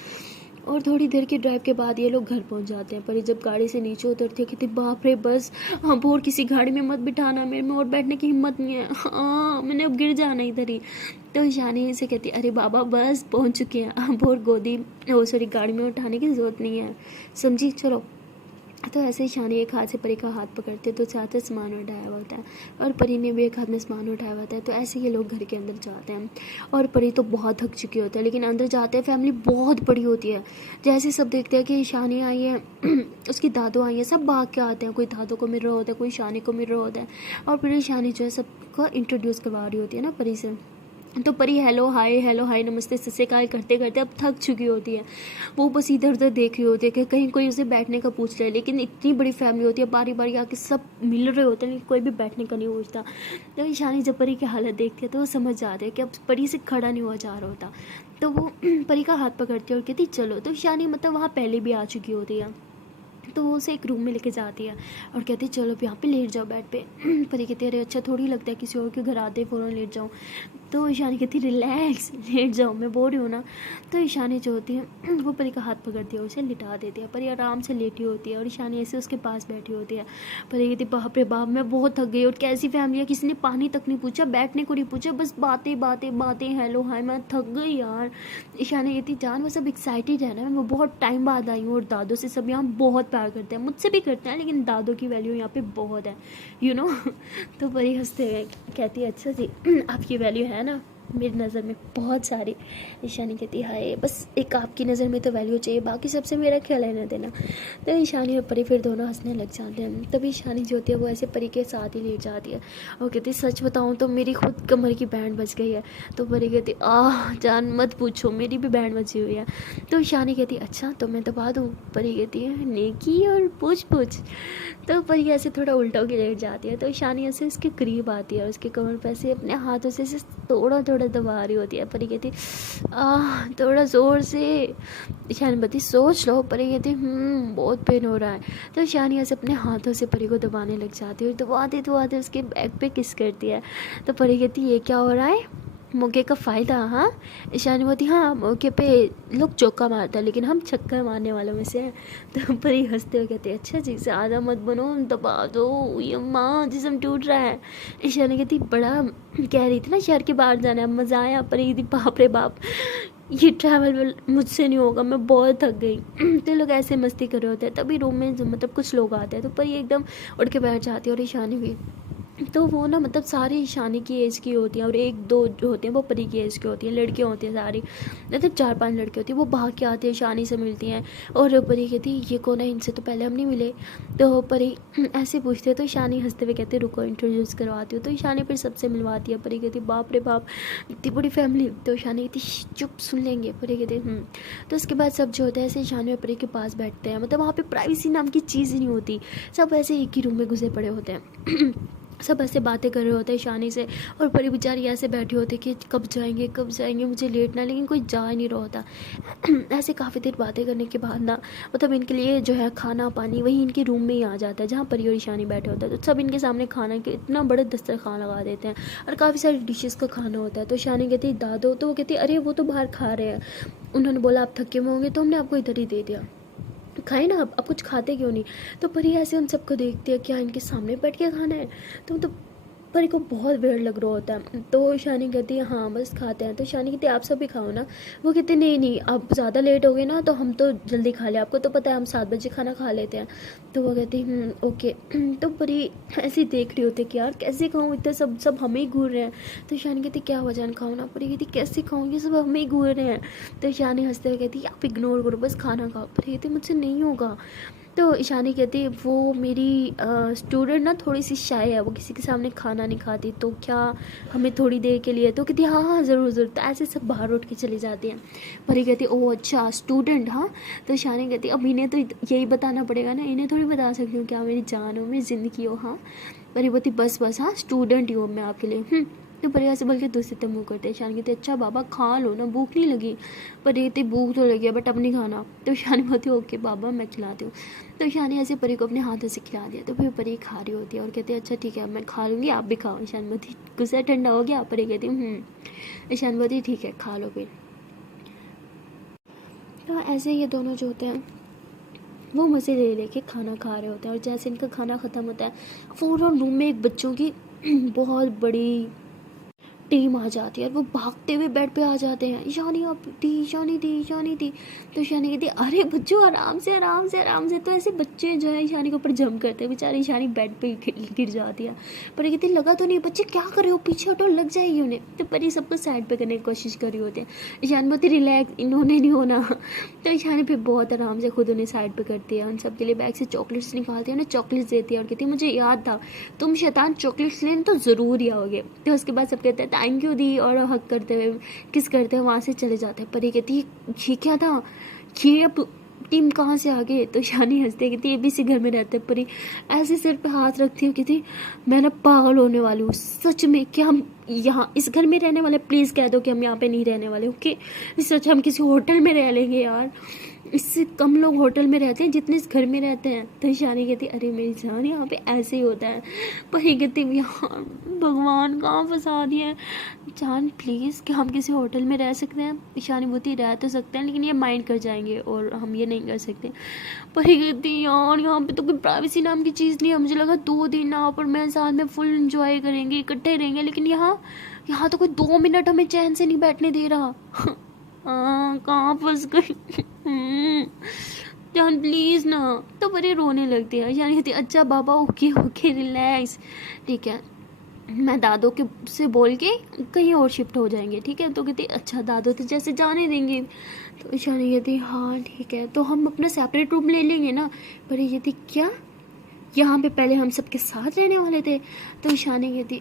और थोड़ी देर की ड्राइव के बाद ये लोग घर पहुंच जाते हैं। पर ये जब गाड़ी से नीचे उतरती है कहती बाप रे बस, हाँ और किसी गाड़ी में मत बिठाना, मेरे में और बैठने की हिम्मत नहीं है, हाँ मैंने अब गिर जाना इधर ही। तो ईशानी से कहती अरे बाबा बस पहुँच चुके हैं, अब और गोदी सॉरी गाड़ी में उठाने की ज़रूरत नहीं है, समझी, चलो। तो ऐसे ही शानी एक हाथ से परी का हाथ पकड़ते तो साथ से सामान उठाया हुआ होता है और परी ने भी एक हाथ में सामान उठाया हुआ होता है। तो ऐसे ये लोग घर के अंदर जाते हैं और परी तो बहुत थक चुकी होती है, लेकिन अंदर जाते हैं फैमिली बहुत बड़ी होती है। जैसे सब देखते हैं कि शानी आई है उसकी दादू आई है, सब भाग के आते हैं, कोई दादू को मिल रहा होता है, कोई शानी को मिल रहा होता है और परी शानी जो है सबको इंट्रोड्यूस करवा रही होती है ना परी से। तो परी हेलो हाय नमस्ते सत श्री अकाल करते करते अब थक चुकी होती है। वो बस इधर उधर देख रही होती है कि कहीं कोई उसे बैठने का पूछ रहा है, लेकिन इतनी बड़ी फैमिली होती है, बारी बारी आके सब मिल रहे होते हैं, लेकिन कोई भी बैठने का नहीं पूछता। तो ईशानी जब परी की हालत देखती है तो वो समझ जाते हैं कि अब परी से खड़ा नहीं हुआ जा रहा होता। तो वो परी का हाथ पकड़ती है और कहती चलो। तो ईशानी मतलब वहाँ पहले भी आ चुकी होती है, तो वो उसे एक रूम में लेके जाती है और कहती है चलो यहाँ पे लेट जाओ बेड पे। परी कहती है अरे अच्छा थोड़ी लगता है किसी और के घर आते फ़ौरन लेट जाऊँ। तो ईशानी कहती है रिलैक्स लेट जाओ, मैं बोल रही हूँ ना। तो ईशानी जो होती है वो परी का हाथ पकड़ती है और उसे लिटा देती है। परी आराम से लेटी होती है और ईशानी ऐसे उसके पास बैठी होती है। परी कहती है बाप रे बाप मैं बहुत थक गई, और कैसी फैमिली है, किसी ने पानी तक नहीं पूछा, बैठने को नहीं पूछा, बस बातें बातें बातें हेलो हाय, मैं थक गई यार। ईशानी कहती जान वो सब एक्साइटेड है ना, मैं बहुत टाइम बाद आई हूँ और दादू से सब यहाँ बहुत प्यार करते हैं, मुझसे भी करते हैं लेकिन दादू की वैल्यू यहाँ पे बहुत है तो परी हंसते हुए कहती है अच्छा जी आपकी वैल्यू है ना मेरी नज़र में बहुत सारी। ईशानी कहती हाय बस एक आपकी नज़र में तो वैल्यू चाहिए, बाकी सबसे मेरा ख्याल है ना देना। तो ईशानी और परी फिर दोनों हंसने लग जाते हैं। तभी ईशानी जो होती है वो ऐसे परी के साथ ही लेट जाती है और कहती सच बताऊँ तो मेरी खुद कमर की बैंड बज गई है। तो परी कहती जान मत पूछो मेरी भी बैंड बजी हुई है। तो ईशानी कहती अच्छा तो मैं दबा दूँ। परी कहती है नेकी और पूछ पूछ। तो परी ऐसे थोड़ा उल्टा होकर लेट जाती है। तो ईशानी ऐसे उसके करीब आती है और उसके कमर पर ऐसे अपने हाथों से थोड़ा थोड़ा दबा रही होती है। परी कहती थोड़ा ज़ोर से। ईशानी बताती सोच लो। परी कहती बहुत पेन हो रहा है। तो ईशानी ऐसे अपने हाथों से परी को दबाने लग जाती है और दबाते दबाते उसके बैक पे किस करती है। तो परी कहती ये क्या हो रहा है, मौके का फ़ायदा। हाँ ईशानी बोलती हाँ मौके पे लोग चौका मारता है लेकिन हम छक्का मारने वालों में से हैं। तो परी हंसते हुए कहते अच्छा जी ज़्यादा मत बनो, दबा दो, ये माँ जिस्म टूट रहा है। ईशानी कहती बड़ा कह रही थी ना शहर के बाहर जाना है, मज़ा आया। परी कहती बाप रे बाप ये ट्रैवल मुझसे नहीं होगा, मैं बहुत थक गई। तो लोग ऐसे मस्ती कर रहे होते हैं, तभी रूम में मतलब कुछ लोग आते हैं तो परी एकदम उठ के बैठ जाती है और ईशानी भी। तो वो ना मतलब सारी ईशानी की एज की होती हैं और एक दो जो होती हैं वो परी की एज की होती हैं, लड़कियाँ होती हैं सारी, मतलब 4-5 लड़कियाँ होती हैं। वो भाग के आती है ईशानी से मिलती हैं और परी कहती ये कौन है, इनसे तो पहले हम नहीं मिले। तो परी ऐसे पूछते हैं तो ईशानी हंसते हुए कहते रुको इंट्रोड्यूस करवाती हूँ। तो ईशानी फिर सबसे मिलवाती है। परी कहती बाप रे बाप इतनी बड़ी फैमिली। तो ईशानी कहती चुप सुन लेंगे। परी कहती तो उसके बाद सब जो होता है ऐसे ईशानी और परी के पास बैठते हैं, मतलब वहाँ पर प्राइवेसी नाम की चीज़ ही नहीं होती, सब ऐसे एक ही रूम में घुसे पड़े होते हैं। सब ऐसे बातें कर रहे होते हैं ईशानी से और परी बेचारी ऐसे बैठी होती है कि कब जाएंगे मुझे लेट ना, लेकिन कोई जा ही नहीं रहा होता। ऐसे काफ़ी देर बातें करने के बाद ना मतलब इनके लिए जो है खाना पानी वही इनके रूम में ही आ जाता है जहाँ परी और ईशानी बैठे होते हैं। तो सब इनके सामने खाना के इतना बड़ा दस्तरखान लगा देते हैं और काफ़ी सारी डिशेस का खाना होता है। तो ईशानी कहती है दादो, तो वो कहती है अरे वो तो बाहर खा रहे हैं, उन्होंने बोला आप थके हुए होंगे तो हमने आपको इधर ही दे दिया, खाए ना आप कुछ खाते क्यों नहीं। तो परी ऐसे उन सबको देखती है क्या इनके सामने बैठ के खाना है। तो परी को बहुत वेird लग रहा होता है। तो ईशानी कहती है हाँ बस खाते हैं। तो ईशानी कहती है आप सब भी खाओ ना। वो कहते नहीं आप ज़्यादा लेट हो गए ना तो हम तो जल्दी खा ले, आपको तो पता है हम 7 बजे खाना खा लेते हैं। तो वो कहती ओके। तो परी ऐसे देख रही होती है कि यार कैसे खाऊँ, इतने सब हमें ही घूर रहे हैं। तो ईशानी कहती क्या वजह खाओ ना। परी कहती कैसे खाऊँ, ये सब हमें ही घूर रहे हैं। तो ईशानी हंसते हुए कहती आप इग्नोर करो बस खाना खाओ। परी कहती मुझसे नहीं होगा। तो ईशानी कहती वो मेरी स्टूडेंट ना थोड़ी सी शाय है, वो किसी के सामने खाना नहीं खाती, तो क्या हमें थोड़ी देर के लिए। तो कहती हाँ ज़रूर। तो ऐसे सब बाहर उठ के चली जाती हैं। परी कहती ओह अच्छा स्टूडेंट। हाँ तो ईशानी कहती अब इन्हें तो यही बताना पड़ेगा ना, इन्हें थोड़ी बता सकती हूँ क्या मेरी जान हो मेरी ज़िंदगी हो। हाँ परी बोलती बस हाँ स्टूडेंट ही हूँ मैं आपके लिए। तो परी ऐसे बोल के दूसरे तक मुँह करते। ईशानी कहती अच्छा बाबा खा लो ना, भूख नहीं लगी। परी कहती भूख तो लगी है बट अब नहीं खाना। तो ईशानी बोलती ओके बाबा मैं खिलाती हूँ। तो ईशानी ऐसे परी को अपने हाथों से खिला दिया। तो फिर परी खा रही होती है और कहती है अच्छा ठीक है मैं खा लूँगी आप भी खाओ। ईशानी बोलती गुस्सा ठंडा हो गया। परी कहती ईशानी बोलती ठीक है खा लो फिर। तो ऐसे ये दोनों जो होते हैं वो मज़े ले लेके खाना खा रहे होते हैं और जैसे इनका खाना ख़त्म होता है फ़ौरन रूम में एक बच्चों की बहुत बड़ी टीम आ जाती है और वो भागते हुए बेड पे आ जाते हैं, ईशानी आप दी, ईशानी दी, ईशानी दी। तो ईशानी कहती है अरे बच्चों आराम से आराम से आराम से। तो ऐसे बच्चे जो है ईशानी के ऊपर जंप करते हैं, बेचारी ईशानी बेड पे गिर जाती है। पर ये कहती लगा तो नहीं, बच्चे क्या कर रहे हो, पीछे हटो, लग जाएगी उन्हें। तो परी सबको साइड पे करने की कोशिश कर रही होती है। ईशानी बहुत रिलैक्स, इन्होंने नहीं होना। तो ईशानी फिर बहुत आराम से खुद उन्हें साइड पे करती है, उन सबके लिए बैग से चॉकलेट्स निकालती है, उन्हें चॉकलेट्स देती है और कहती है मुझे याद था तुम शैतान चॉकलेट्स लेने तो ज़रूर ही आओगे। तो उसके बाद सब कहते हैं थैंक यू दी, और हक करते हुए किस करते हुए वहाँ से चले जाते हैं। परी कहती है ये क्या था, ये अब टीम कहाँ से आ गए। तो ईशानी हंसते कहती है ये भी इसी घर में रहते हैं। परी ऐसे सिर पे हाथ रखती है, कहती मैं ना पागल होने वाली हूँ सच में, क्या हम यहाँ इस घर में रहने वाले, प्लीज़ कह दो कि हम यहाँ पे नहीं रहने वाले, ओके। सच हम किसी होटल में रह लेंगे यार, इससे कम लोग होटल में रहते हैं जितने इस घर में रहते हैं। तो ईशानी कहती अरे मेरी जान यहाँ पे ऐसे ही होता है। पर ये कहती यार भगवान कहाँ फंसा दिया है जान, प्लीज़ कि हम किसी होटल में रह सकते हैं। ईशानी बोलती रह तो सकते हैं लेकिन ये माइंड कर जाएंगे और हम ये नहीं कर सकते। पर ये कहती यार यहाँ पे तो कोई प्राइवेसी नाम की चीज़ नहीं है, मुझे लगा 2 दिन आप और मैं साथ में फुल इंजॉय करेंगे, इकट्ठे रहेंगे, लेकिन यहाँ तो कोई 2 मिनट हमें चैन से नहीं बैठने दे रहा। कहाँ फंस गई जान प्लीज़ ना। तो बड़े रोने लगती है, यानी कहती अच्छा बाबा ओके ओके रिलैक्स, ठीक है मैं दादो के से बोल के कहीं और शिफ्ट हो जाएंगे, ठीक है। तो कहती अच्छा दादो तो जैसे जाने देंगे। तो ईशानी कहती हाँ ठीक है, तो हम अपना सेपरेट रूम ले लेंगे ना। पर ये कहती क्या, यहाँ पे पहले हम सबके साथ रहने वाले थे। तो ईशानी कहती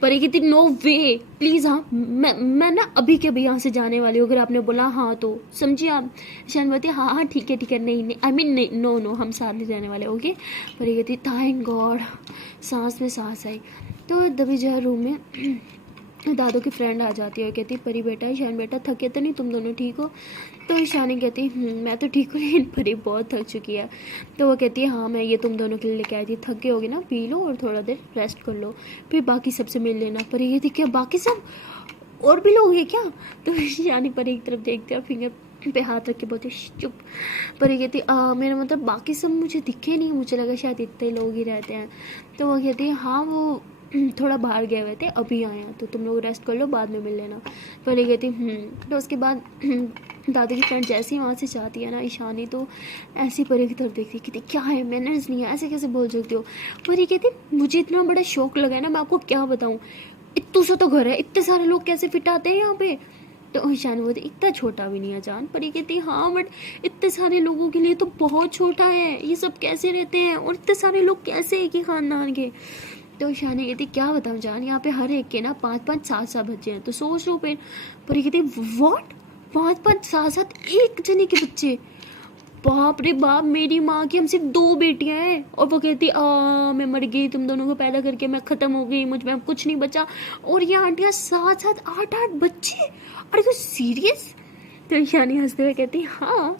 पर ये कहती नो वे प्लीज़, हाँ मैं ना अभी के अभी यहाँ से जाने वाली हूँ, अगर आपने बोला हाँ तो समझिए आप। ईशानी बोलती हाँ हाँ ठीक है नहीं आई मीन नहीं नो हम साथ नहीं रहने वाले, ओके। पर ये कहती थैंक गॉड, सांस में सांस आई। तो दबी जो है रूम में दादू की फ्रेंड आ जाती है और कहती परी बेटा, ईशान बेटा थके तो नहीं, तुम दोनों ठीक हो। तो ईशानी कहती मैं तो ठीक हूँ लेकिन परी बहुत थक चुकी है। तो वो कहती है हाँ मैं ये तुम दोनों के लिए लेके आई थी, थके होगे ना, पी लो और थोड़ा देर रेस्ट कर लो, फिर बाकी सबसे मिल लेना। परी कहती क्या बाकी सब और भी लोग हैं क्या। तो ईशानी परी की तरफ देखती है और फिंगर पे हाथ रख के बोलती चुप। परी कहती मेरा मतलब बाकी सब मुझे दिखे नहीं, मुझे लगा शायद इतने लोग ही रहते हैं। तो वो कहती है हाँ वो थोड़ा बाहर गए हुए थे, अभी आए हैं, तो तुम लोग रेस्ट कर लो, बाद में मिल लेना। पर ये कहती तो उसके बाद दादी की फ्रेंड जैसे ही वहाँ से जाती है ना, ईशानी तो ऐसी परी की तरफ देखती कहती क्या है मैनर्स नहीं है, ऐसे कैसे बोल सकती हो। पर ये कहती मुझे इतना बड़ा शौक लगा है ना, मैं आपको क्या बताऊँ, इतू सा तो घर है, इतने सारे लोग कैसे फिट आते हैं यहाँ पे। तो ईशानी बोलती इतना छोटा भी नहीं है जान। पर ये कहती हाँ बट इतने सारे लोगों के लिए तो बहुत छोटा है, ये सब कैसे रहते हैं और इतने सारे लोग कैसे एक ही खानदान के। तो ईशानी कहती क्या बताऊँ जान, यहाँ पे हर एक के ना 5-5 7-7 बच्चे हैं, तो सोच लो फिर। पर ये कहती व्हाट 5-5 7-7 एक जने के बच्चे, बाप रे बाप, मेरी माँ की हम सिर्फ 2 बेटियां हैं। और वो कहती मैं मर गई, तुम दोनों को पैदा करके मैं ख़त्म हो गई, मुझ में अब कुछ नहीं बचा। और ये आंटियाँ 7-7 8-8 बच्चे, अरे यू सीरियस। तो ईशानी हंसते हुए कहती हाँ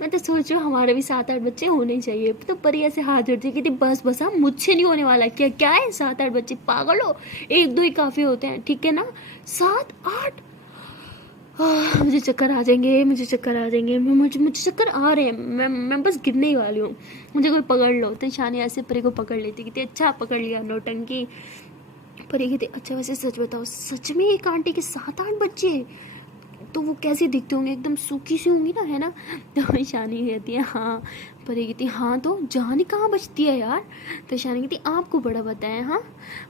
मैं तो सोच रहा हूँ हमारे भी 7-8 बच्चे होने चाहिए। तो परी ऐसे हाथ जोड़ती कहती बस हाँ मुझसे नहीं होने वाला, क्या है 7-8 बच्चे, पागल हो, 1-2 ही काफ़ी होते हैं, ठीक है ना, 7-8 मुझे चक्कर आ जाएंगे, मुझे चक्कर आ रहे हैं, मैं बस गिरने ही वाली हूँ, मुझे कोई पकड़ लो। तो ईशानी ऐसे परी को पकड़ लेती कहती अच्छा पकड़ लिया नौटंकी। परी कहती अच्छा वैसे सच बताओ, सच में एक आंटी के 7-8 बच्चे, तो वो कैसे दिखते होंगे, एकदम सूखी सी होंगी ना, है ना। तो ईशानी कहती है हाँ। परी कहती हाँ तो जान ही कहाँ बचती है यार। तो ईशानी कहती आपको बड़ा पता है। हाँ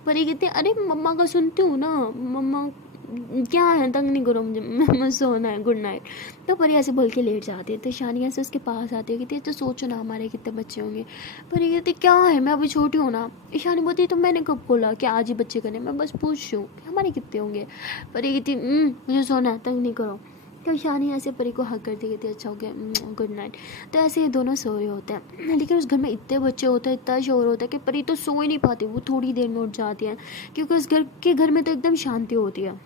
परी कहती अरे मम्मा का सुनती हूँ ना, मम्मा क्या है तंग नहीं करो मुझे सोना है, गुड नाइट। तो परी ऐसे बोल के लेट जाती है। तो ईशानी ऐसे उसके पास आती है, कहती है तो सोचो ना हमारे कितने बच्चे होंगे। परी कहती क्या है मैं अभी छोटी हूँ ना। ईशानी बोलती तो मैंने कब बोला कि आज ही बच्चे करने, मैं बस पूछ रही हूँ कि हमारे कितने होंगे। परी कहती मुझे सोना है, तंग नहीं करो। तो ईशानी ऐसे परी को हक करती कहती अच्छा हो गया गुड नाइट। तो ऐसे ये दोनों सो रहे होते हैं, लेकिन उस घर में इतने बच्चे होते हैं, इतना शोर होता है कि परी तो सो ही नहीं पाती, वो थोड़ी देर में उठ जाती है, क्योंकि उस घर में तो एकदम शांति होती है।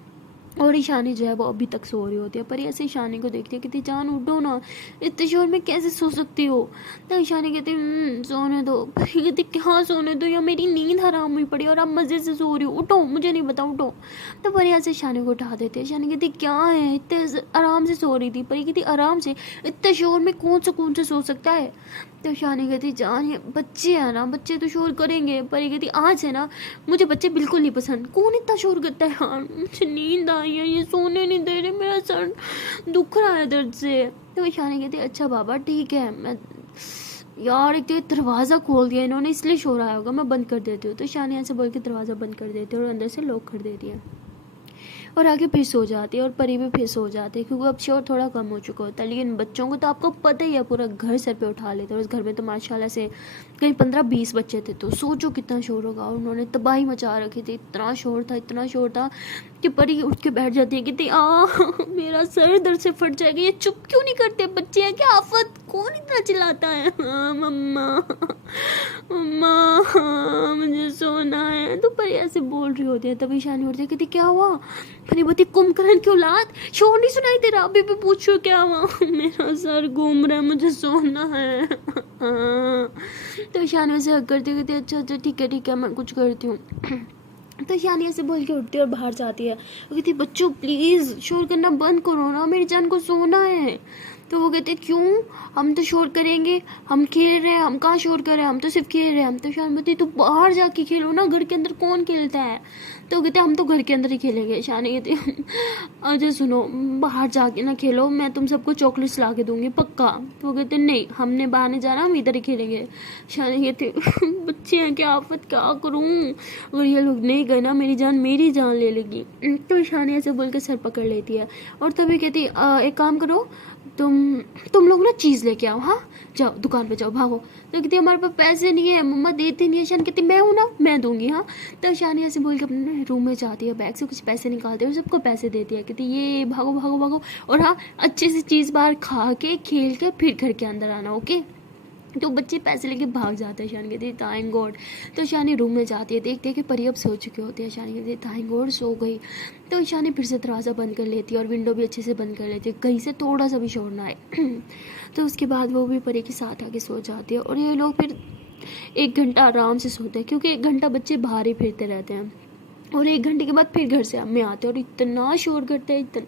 और ईशानी जो है वो अभी तक सो रही होती है। पर ऐसे ईशानी को देखती है, कहती जान उठो ना, इतने शोर में कैसे सो सकती हो। तो ईशानी कहती सोने दो। कहती क्या सोने दो, या मेरी नींद हराम हुई पड़ी और आप मज़े से सो रही हो, उठो, मुझे नहीं पता, उठो। तो परी ऐसे ईशानी को उठा देते हैं। ईशानी कहती क्या है, इतने आराम से सो रही थी। परी कहती आराम से, इतने शोर में कौन से सो सकता है। तो शानी कहती जान ये बच्चे हैं ना, बच्चे तो शोर करेंगे, पर ये कहती आज है ना मुझे बच्चे बिल्कुल नहीं पसंद। कौन इतना शोर करता है यार, मुझे नींद आई है, ये सोने नहीं दे रहे, मेरा सर दुख रहा है दर्द से। तो शानी कहती अच्छा बाबा ठीक है, मैं यार एक तो ये दरवाज़ा खोल दिया इन्होंने इसलिए शोर आया होगा, मैं बंद कर देती हूँ। तो शानी ऐसे बोल के दरवाज़ा बंद कर देती है और अंदर से लॉक कर देती है और आगे फिर सो जाती है और परी भी फिर सो जाती है क्योंकि अब शोर थोड़ा कम हो चुका होता है। लेकिन बच्चों को तो आपको पता ही है पूरा घर सर पे उठा लेते हैं और उस घर में तो माशाल्लाह से कहीं 15-20 बच्चे थे, तो सोचो कितना शोर होगा। और उन्होंने तबाही मचा रखी थी, इतना शोर था कि परी उठ के बैठ जाती है कि मेरा सर दर्द से फट जाएगा, ये चुप क्यों नहीं करते, बच्चे हैं क्या आफत, कौन इतना चिल्लाता है, मम्मा मम्मा मुझे सोना है। तो परी ऐसे बोल रही होती है, तभी शानी उठती है कहती क्या हुआ, परी बोलती कुंभकर्ण की औलाद शोर नहीं सुनाई दे रहा, अभी भी पूछो क्या हुआ, मेरा सर घूम रहा है, मुझे सोना है। तो शानी से हक करती कहती अच्छा ठीक है मैं कुछ करती हूँ। तो शानी ऐसे बोल के उठती है और बाहर जाती है। वो कहती बच्चों प्लीज़ शोर करना बंद करो ना, मेरी जान को सोना है। तो वो कहते क्यों, हम तो शोर करेंगे, हम खेल रहे हैं, हम कहाँ शोर कर रहे हैं, हम तो सिर्फ खेल रहे हैं। हम तो शानी बोलती तू बाहर जाके खेलो ना, घर के अंदर कौन खेलता है। तो वो कहते हम तो घर के अंदर ही खेलेंगे। शानी कहती अजय सुनो, बाहर जाके ना खेलो, मैं तुम सबको चॉकलेट्स ला के दूंगी पक्का। तो वो कहते नहीं हमने बाहर नहीं जाना, हम इधर ही खेलेंगे। शानी कहती बच्चे हैं क्या आफत, क्या करूँ, अगर ये लोग नहीं गए ना मेरी जान ले लेगी। तो शानी ऐसे बोल के सर पकड़ लेती है और तभी कहती एक काम करो, तुम लोग ना चीज़ लेके आओ, हाँ जाओ दुकान पे जाओ, भागो। तो कहती हमारे पास पैसे नहीं है, मम्मा देते नहीं है। शानी कहती मैं हूँ ना, मैं दूंगी। हाँ तो शानी ऐसे बोल के अपने रूम में जाती है, बैग से कुछ पैसे निकालती है और सबको पैसे देती है, कहती ये भागो भागो भागो, और हाँ अच्छी सी चीज़ बाहर खा के खेल के फिर घर के अंदर आना, ओके। तो बच्चे पैसे लेके भाग जाते हैं। शानी कहती है थैंक गॉड। तो शानी रूम में जाती है, देखते है कि परी अब सो चुके होते हैं। शानी कहती है थैंक गॉड सो गई। तो शानी फिर से दरवाज़ा बंद कर लेती है और विंडो भी अच्छे से बंद कर लेती है, कहीं से थोड़ा सा भी शोर ना आए। तो उसके बाद वो भी परी के साथ आके सो जाती है और ये लोग फिर 1 घंटा आराम से सोते हैं क्योंकि 1 घंटा बच्चे बाहर ही फिरते रहते हैं और 1 घंटे के बाद फिर घर से में आते हैं और इतना शोर करते हैं, इतना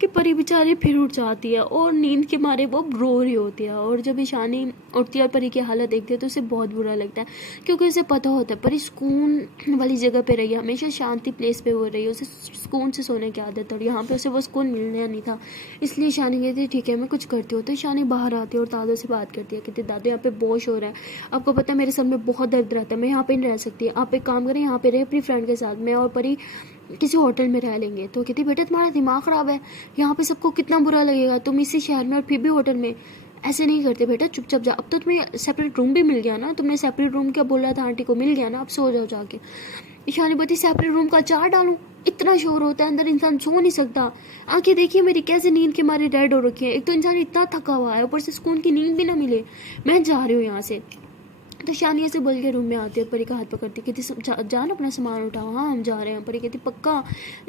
कि परी बेचारी फिर उठ जाती है और नींद के मारे वो रो रही होती है। और जब ईशानी उठती है और परी की हालत देखती है तो उसे बहुत बुरा लगता है क्योंकि उसे पता होता है परी सुकून वाली जगह पे रही है, हमेशा शांति प्लेस पे वो रही है, उसे सुकून से सोने की आदत है और यहाँ पे उसे वो सुकून मिलने नहीं था। इसलिए ईशानी कहती है ठीक है मैं कुछ करती हूँ। तो ईशानी बाहर आती है और दादू से बात करती है, कहती है दादू यहाँ पे बहुत शोर है, आपको पता है मेरे सर में बहुत दर्द रहता है, मैं यहाँ पे नहीं रह सकती, आप एक काम करें यहाँ पे रहे अपनी फ्रेंड के साथ, मैं और परी किसी होटल में रह लेंगे। तो कहती बेटा तुम्हारा दिमाग ख़राब है, यहाँ पे सबको कितना बुरा लगेगा, तुम इसी शहर में और फिर भी होटल में, ऐसे नहीं करते बेटा, चुपचाप जा। अब तो तुम्हें सेपरेट रूम भी मिल गया ना, तुमने सेपरेट रूम क्या बोला था आंटी को, मिल गया ना, अब सो जाओ जाके। ईशानी बोलती सेपरेट रूम का चार डालूं, इतना शोर होता है अंदर, इंसान सो नहीं सकता। आंखें देखिए मेरी कैसे नींद के मारे रेड हो रखी है, एक तो इंसान इतना थका हुआ है ऊपर से सुकून की नींद भी ना मिले, मैं जा रही हूँ यहाँ से। तो शानी ऐसे बोल के रूम में आती है, परी का हाथ पकड़ती, कहती जान अपना सामान उठाओ, हाँ हम जा रहे हैं। परी कहती पक्का।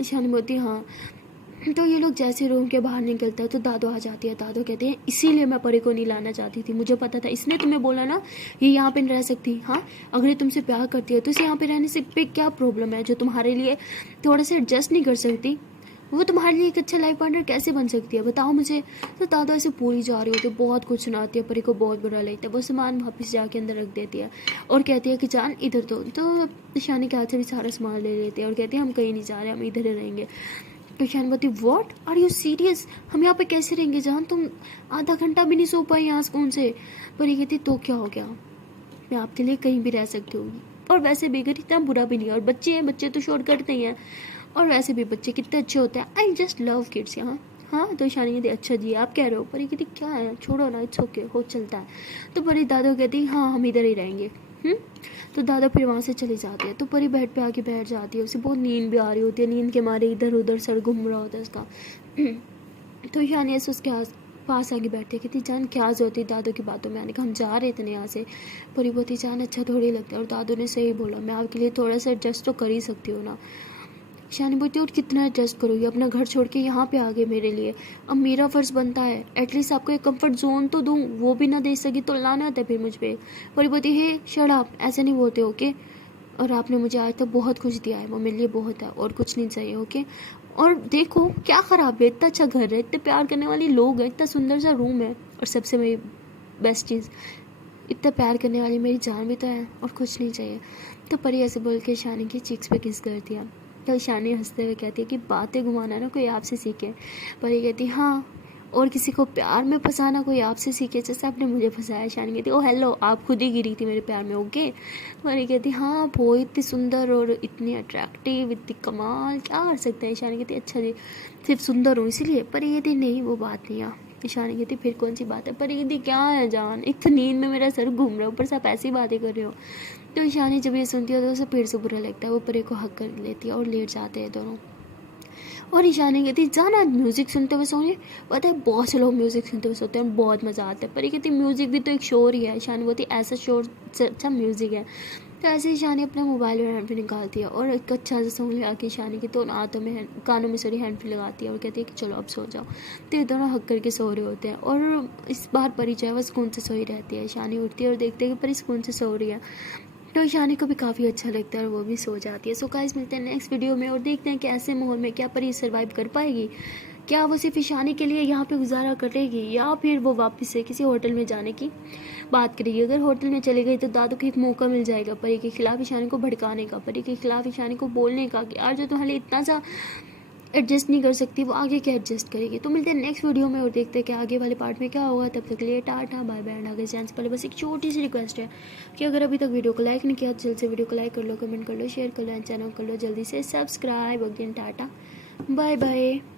शानी बोलती हाँ। तो ये लोग जैसे रूम के बाहर निकलता है तो दादू आ जाती है, दादू कहते हैं इसीलिए मैं परी को नहीं लाना चाहती थी, मुझे पता था, इसने तुम्हें बोला ना ये यहाँ पे नहीं रह सकती, हाँ अगर ये तुमसे प्यार करती है तो इसे यहाँ पे रहने से पे क्या प्रॉब्लम है, जो तुम्हारे लिए थोड़ा सा एडजस्ट नहीं कर सकती, वो तुम्हारे लिए एक अच्छा लाइफ पार्टनर कैसे बन सकती है बताओ मुझे। तो दादा ऐसे पूरी जा रही होती है, बहुत कुछ सुनाती है, परी को बहुत बुरा लगता है, वो सामान वापस जाके अंदर रख देती है और कहती है कि जान इधर तो शानी के हाथ से भी सारा सामान ले लेती है और कहती है हम कहीं नहीं जा रहे, हम इधर ही रहेंगे। तो शानी बोलती व्हाट आर यू सीरियस, हम यहाँ पे कैसे रहेंगे जान, तुम आधा घंटा भी नहीं सो पाई यहाँ सुकून से। परी कहती तो क्या हो गया, मैं आपके लिए कहीं भी रह सकती हूँ, और वैसे भी घर इतना बुरा भी नहीं है, और बच्चे हैं, बच्चे तो शोर करते ही हैं, और वैसे भी बच्चे कितने अच्छे होते हैं, आई जस्ट लव किड्स यहाँ। हाँ तो शानी कहती अच्छा जी आप कह रहे हो, परी कहती क्या है छोड़ो ना, इट्स ओके हो चलता है। तो परी दादा कहती हाँ हम इधर ही रहेंगे। तो दादा फिर वहाँ से चले जाते हैं। तो परी बेड पे आके बैठ जाती है, उसे बहुत नींद भी आ रही होती है, नींद के मारे इधर उधर सर घूम रहा होता है उसका। तो शानी ऐसे उसके पास आगे बैठे, कहती जान क्या जरूरत है दादू की बातों में आने का, हम जा रहे थे यहाँ से। परी बोलती जान अच्छा थोड़ी लगता है, और दादू ने सही बोला, मैं आपके लिए थोड़ा सा एडजस्ट तो कर ही सकती हूँ ना। शानी बोलती और कितना एडजस्ट करोगी, अपना घर छोड़ के यहाँ पे आ गए मेरे लिए, अब मेरा फ़र्ज़ बनता है एटलीस्ट आपको एक कंफर्ट जोन तो दूँ, वो भी ना दे सकी तो लाना था फिर मुझ पर। परी बोलती है शट अप, ऐसे नहीं बोलते ओके, और आपने मुझे आज तक बहुत कुछ दिया है, वो मेरे लिए बहुत है और कुछ नहीं चाहिए ओके। और देखो क्या ख़राब है, इतना अच्छा घर है, इतने प्यार करने वाले लोग हैं, इतना सुंदर सा रूम है, और सबसे बेस्ट चीज़, इतना प्यार करने वाली मेरी जान भी तो है और कुछ नहीं चाहिए। तो परी ऐसे बोल के ईशानी की चिक्स पे किस कर दिया। तो ईशानी हंसते हुए कहती है कि बातें घुमाना ना कोई आपसे सीखे। परी कहती हाँ, और किसी को प्यार में फंसाना कोई आपसे सीखे जैसे आपने मुझे फंसाया। ईशानी कहती ओ हेलो, आप खुद ही गिरी थी मेरे प्यार में, ओके। परी कहती हाँ, वो इतनी सुंदर और इतनी अट्रैक्टिव, इतनी कमाल, क्या कर सकते हैं। ईशानी कहती अच्छा जी, सिर्फ सुंदर हूँ इसीलिए। परी कहती नहीं, वो बात नहीं है। ईशानी कहती फिर कौन सी बात है। परी कहती क्या है जान, एक तो नींद में मेरा सर घूम रहा है, ऊपर से आप ऐसी बातें कर रहे हो। तो ईशानी जब ये सुनती है तो उसे फिर से बुरा लगता है। वो परी को हक कर लेती है और लेट जाते हैं दोनों। और ईशानी कहती जाना म्यूज़िक सुनते हुए सोने। पता है बहुत से लोग म्यूज़िक सुनते हुए सोते हैं, बहुत मज़ा आता है। पर ये कहती म्यूज़िक भी तो एक शोर ही है। ईशानी बोलती ऐसा शोर से अच्छा म्यूज़िक है। तो ऐसे ईशानी अपने मोबाइल में हैंड फ्री निकालती है और एक अच्छा सा सॉन्ग लगा के ईशानी की दोनों हाथों में कानों में सॉरी हैंड फ्री लगाती है और कहती है कि चलो अब सो जाओ। तो ये दोनों हक करके सो रहे होते हैं और इस बार परी जो है वह सुकून से सोई रहती है। ईशानी उठती है और देखते हैं कि परी सुकून से सो रही है। तो ईशानी को भी काफ़ी अच्छा लगता है और वो भी सो जाती है। सो गाइस मिलते हैं नेक्स्ट वीडियो में और देखते हैं कि ऐसे माहौल में क्या परी सर्वाइव कर पाएगी। क्या वो सिर्फ ईशानी के लिए यहाँ पे गुजारा करेगी या फिर वो वापस से किसी होटल में जाने की बात करेगी। अगर होटल में चली गई तो दादू को एक मौका मिल जाएगा परी के खिलाफ ईशानी को भड़काने का, परी के खिलाफ ईशानी को बोलने का कि यार जो तुम्हारे इतना सा एडजस्ट नहीं कर सकती वो आगे क्या एडजस्ट करेगी। तो मिलते हैं नेक्स्ट वीडियो में और देखते हैं कि आगे वाले पार्ट में क्या होगा। तब तक के लिए टाटा बाय बाय। एंड आगे जाने से पहले बस एक छोटी सी रिक्वेस्ट है कि अगर अभी तक वीडियो को लाइक नहीं किया तो जल्द से वीडियो को लाइक कर लो, कमेंट कर लो, शेयर कर लो एंड चैनल कर लो जल्दी से सब्सक्राइब। अगेन टाटा बाय बाय।